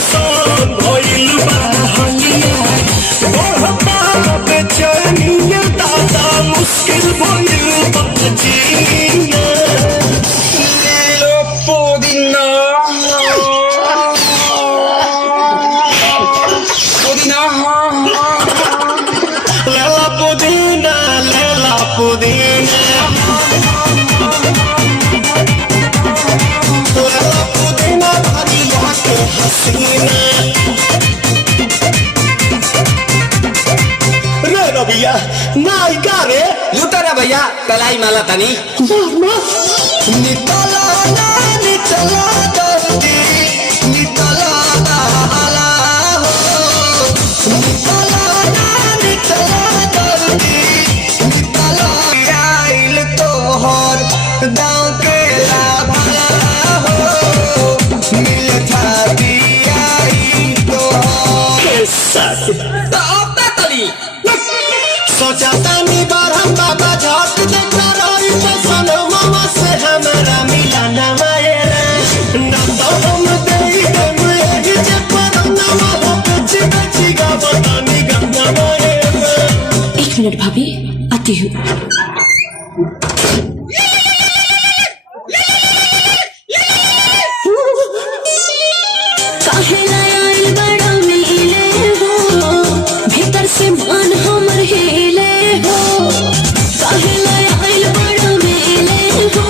कैसन भइल बा हलिया बढ़ता बेचैनिया दादा मुश्किल भइल बा जीना लो पुदीना लेला पुदीना लेला पुदीना रे रबिया नायिका रे लूटा रे भैया कलाई माला तनी नितला ना नितला दर्दी नितला ना हाला हो नितला ना नितला दर्दी नितला आइल तोहर गाँव के लाभला हो मिल थाती आई तोहर सोचा तानी बार हम बाबा झट देखा रही तो सनवा से हमारा मिला ना मायरा ना तो हम देई दम यही जे पर नवा हो कुछ बची गा बतानी गंगा मायरा। 1 मिनट भाभी आती हूँ। भीतर से मन हमर हिले हो काहे लायल बड़ा मिले हो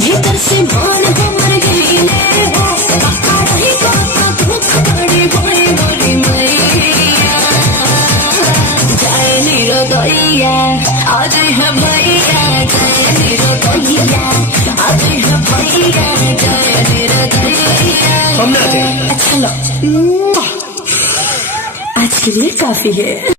भीतर से मन हमर हिले हो रही बात दुख बड़ी बड़ी बड़ी मैया जाए निरो गैया आज है भैया जाए निरो गैया आज है भैया जाए निरो गैया हम ना थे अच्छा लो आज के लिए काफी है।